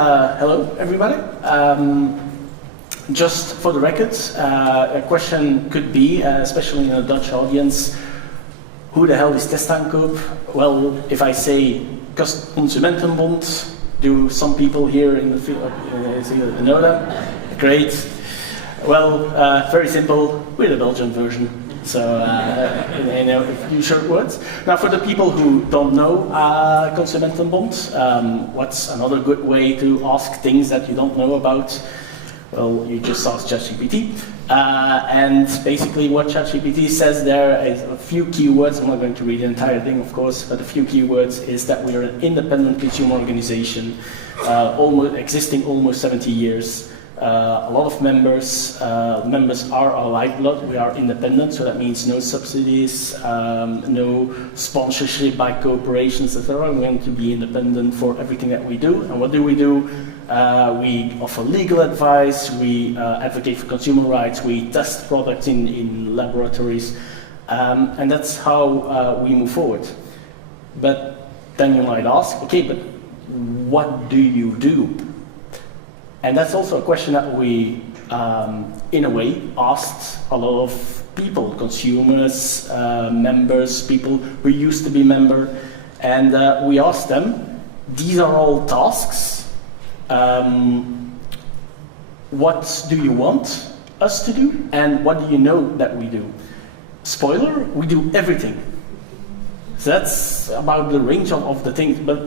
Hello, everybody. Just for the record, a question could be, especially in a Dutch audience, who the hell is testaankoop? Well, if I say Consumentenbond, do some people here in the field know that? Great. Well, very simple. We're the Belgian version. So, in a few short words. Now, for the people who don't know Consumentenbond, what's another good way to ask things that you don't know about? Well, you just ask ChatGPT. And basically what ChatGPT says there is a few keywords. I'm not going to read the entire thing, of course, but a few keywords is that we're an independent consumer organization, existing almost 70 years. A lot of members are our lifeblood. We are independent, so that means no subsidies, no sponsorship by corporations, etc. We want to be independent for everything that we do. And what do? We offer legal advice, we advocate for consumer rights, we test products in laboratories, and that's how we move forward. But then you might ask, okay, but what do you do? And that's also a question that we, in a way, asked a lot of people, consumers, members, people who used to be member, and we asked them, these are all tasks, what do you want us to do, and what do you know that we do? Spoiler, we do everything. So that's about the range of the things, but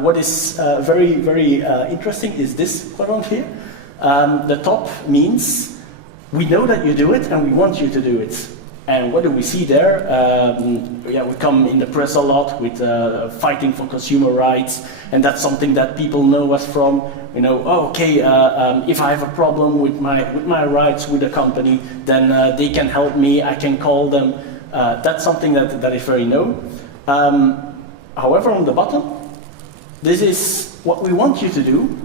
what is very, very interesting is this quadrant here. The top means we know that you do it and we want you to do it. And what do we see there? Yeah, we come in the press a lot with fighting for consumer rights, and that's something that people know us from. You know, oh, okay, if I have a problem with my rights with a company, then they can help me, I can call them. That's something that is very known. However, on the bottom, this is what we want you to do,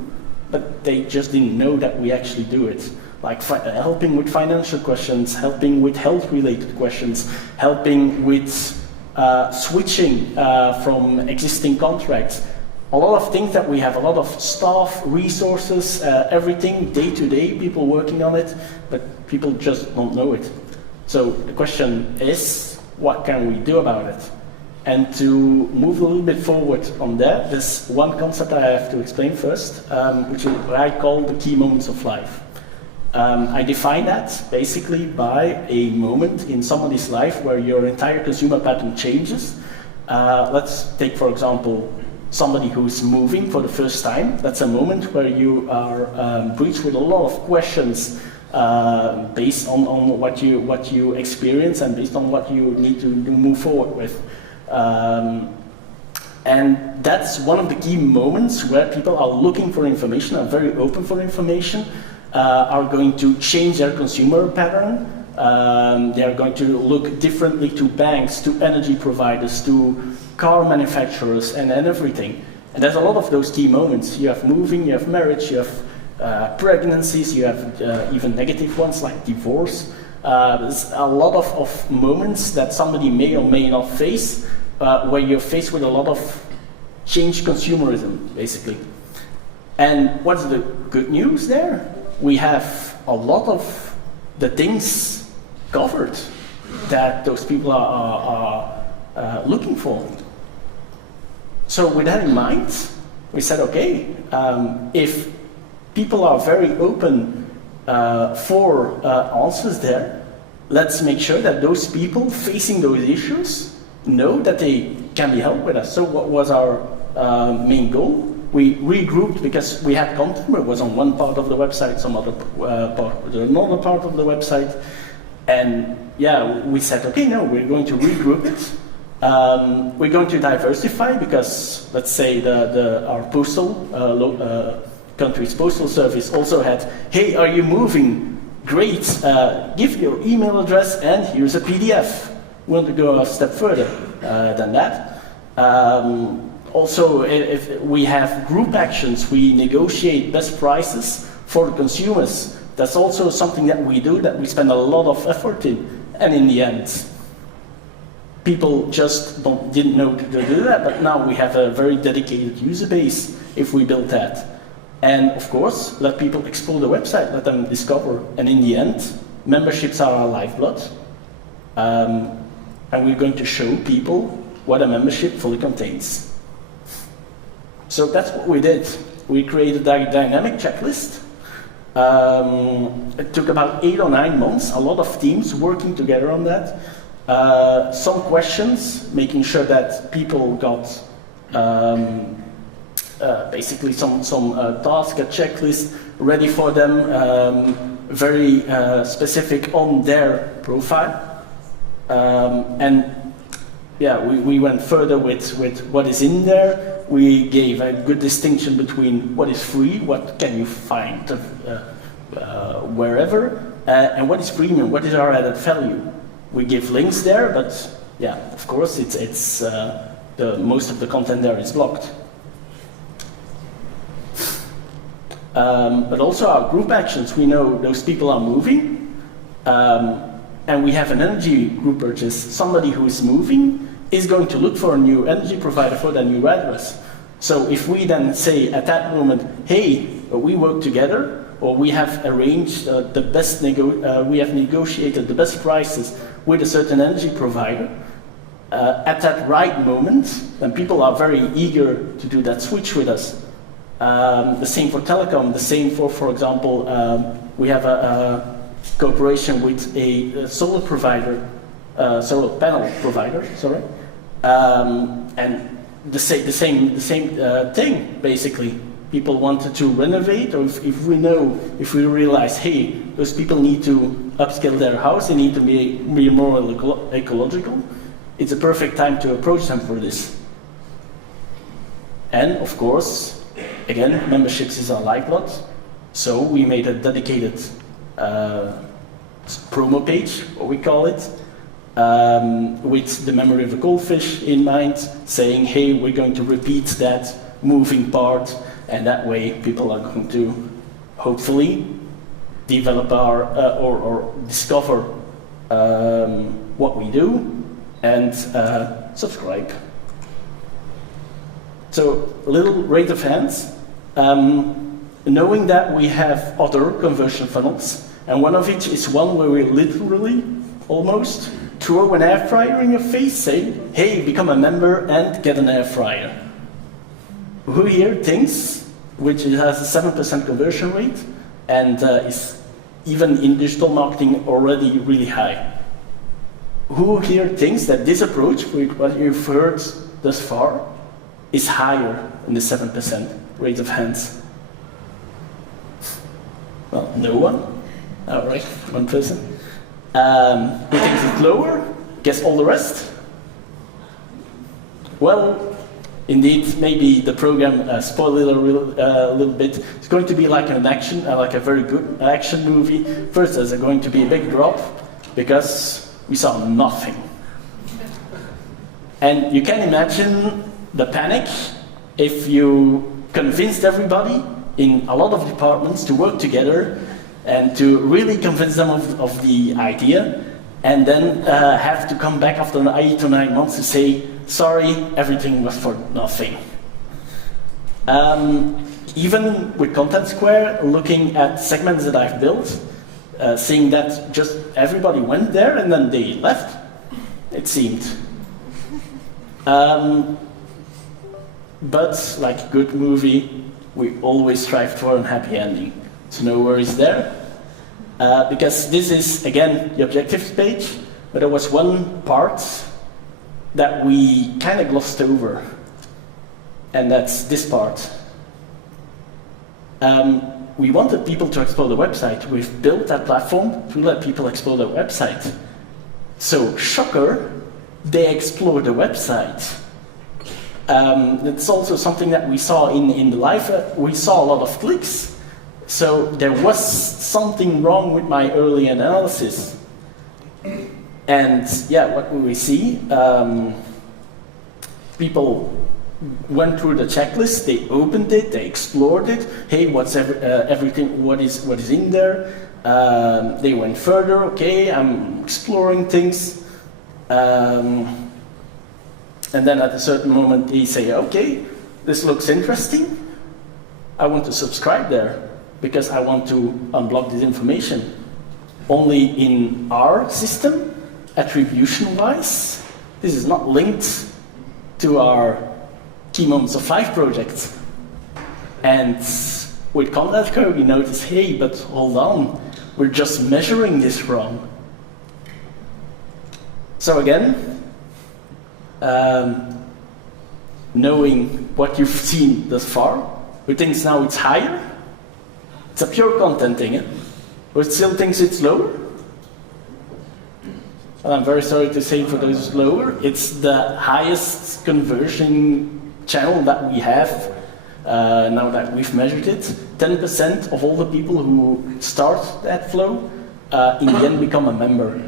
but they just didn't know that we actually do it. Like helping with financial questions, helping with health-related questions, helping with switching from existing contracts. A lot of things that we have, a lot of staff, resources, everything, day to day, people working on it, but people just don't know it. So the question is, what can we do about it? And to move a little bit forward on that, there's one concept I have to explain first, which is what I call the key moments of life. I define that basically by a moment in somebody's life where your entire consumer pattern changes. Let's take, for example, somebody who's moving for the first time. That's a moment where you are breached with a lot of questions based on what you experience and based on what you need to move forward with. And that's one of the key moments where people are looking for information, are very open for information, are going to change their consumer pattern. They are going to look differently to banks, to energy providers, to car manufacturers, and everything. And there's a lot of those key moments. You have moving, you have marriage, you have pregnancies, you have even negative ones like divorce. There's a lot of moments that somebody may or may not face where you're faced with a lot of changed consumerism, basically. And what's the good news there? We have a lot of the things covered that those people are looking for. So with that in mind, we said, okay, if people are very open for answers there, let's make sure that those people facing those issues know that they can be helped with us. So what was our main goal? We regrouped because we had content where it was on one part of the website, some other part was another part of the website. And yeah, we said, okay, no, we're going to regroup it. We're going to diversify because, let's say, our postal country's postal service also had, hey, are you moving? Great, give your email address and here's a PDF. We want to go a step further than that. Also, if we have group actions, we negotiate best prices for the consumers. That's also something that we do, that we spend a lot of effort in. And in the end, people just didn't know to do that, but now we have a very dedicated user base if we build that. And of course, let people explore the website, let them discover. And in the end, memberships are our lifeblood. And we're going to show people what a membership fully contains. So that's what we did. We created a dynamic checklist. It took about 8 or 9 months, a lot of teams working together on that. Some questions, making sure that people got basically some task, a checklist ready for them, very specific on their profile. And yeah, we went further with what is in there. We gave a good distinction between what is free, what can you find wherever, and what is premium, what is our added value. We give links there, but yeah, of course, it's most of the content there is blocked. But also our group actions, we know those people are moving, and we have an energy group purchase. Somebody who is moving is going to look for a new energy provider for their new address. So if we then say at that moment, hey, we work together, or we have arranged we have negotiated the best prices with a certain energy provider, at that right moment, then people are very eager to do that switch with us. The same for telecom, the same for example, we have a cooperation with a solar provider, solar panel provider, sorry, and the same thing basically. People wanted to renovate, or if we realize, hey, those people need to upscale their house, they need to be more ecological, it's a perfect time to approach them for this. And of course, again, memberships is our lifeblood, so we made a dedicated promo page, what we call it, with the memory of a goldfish in mind, saying, hey, we're going to repeat that moving part, and that way people are going to hopefully develop our or discover what we do and subscribe. So a little rate of hands. Knowing that we have other conversion funnels, and one of which is one where we literally almost throw an air fryer in your face saying, hey, become a member and get an air fryer. Who here thinks, which has a 7% conversion rate and is even in digital marketing already really high? Who here thinks that this approach, what you've heard thus far, is higher than the 7% rate of hands? Well, no one. All right, one person. Who thinks it's lower? Guess all the rest? Well, indeed, maybe the program spoiled it a little bit. It's going to be like an action, like a very good action movie. First, there's going to be a big drop because we saw nothing. And you can imagine the panic if you convinced everybody in a lot of departments to work together and to really convince them of the idea, and then have to come back after 8 to 9 months to say, sorry, everything was for nothing. Even with Content Square, looking at segments that I've built, seeing that just everybody went there and then they left, it seemed. But like a good movie, we always strive for a happy ending. So no worries there. Because this is, again, the objectives page, but there was one part that we kind of glossed over, and that's this part. We wanted people to explore the website. We've built that platform to let people explore the website. So, shocker, they explore the website. It's also something that we saw in the live. We saw a lot of clicks. So there was something wrong with my early analysis. And yeah, what will we see? People went through the checklist, they opened it, they explored it. Hey, what's everything? What is in there? They went further. Okay, I'm exploring things. And then at a certain moment, they say, okay, this looks interesting. I want to subscribe there because I want to unblock this information. Only in our system, attribution-wise, this is not linked to our Key Moments of Life project. And with Content Code, we notice, hey, but hold on, we're just measuring this wrong. So again, knowing what you've seen thus far, we think now it's higher. It's a pure content thing, but still thinks it's lower. And I'm very sorry to say for those lower, it's the highest conversion channel that we have now that we've measured it. 10% of all the people who start that flow in the end become a member.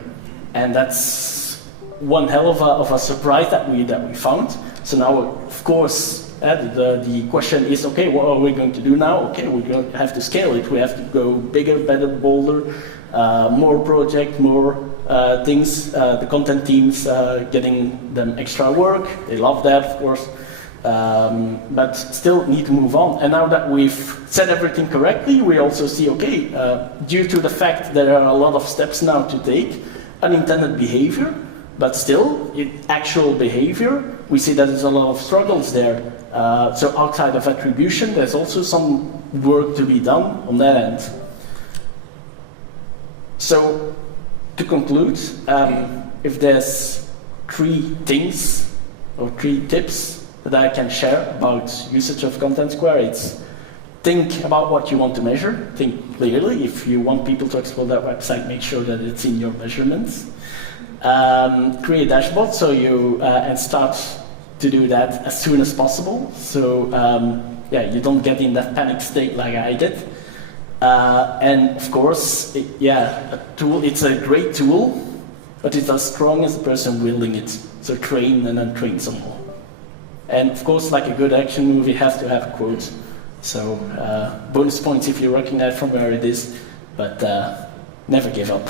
And that's one hell of a surprise that we found. So now, of course, the question is, okay, what are we going to do now? Okay, we're going to have to scale it. We have to go bigger, better, bolder, more project, more things. The content teams getting them extra work. They love that, of course. But still need to move on. And now that we've said everything correctly, we also see, okay, due to the fact there are a lot of steps now to take, unintended behavior, but still, in actual behavior, we see that there's a lot of struggles there. So outside of attribution, there's also some work to be done on that end. So, to conclude, if there's 3 things or 3 tips that I can share about usage of Content Square, it's think about what you want to measure, think clearly. If you want people to explore that website, make sure that it's in your measurements. Create a dashboard so you and start to do that as soon as possible. So yeah, you don't get in that panic state like I did. And of course, a tool. It's a great tool, but it's as strong as the person wielding it. So train and then train some more. And of course, like a good action movie, has to have a quote. So bonus points if you recognize from where it is, but never give up.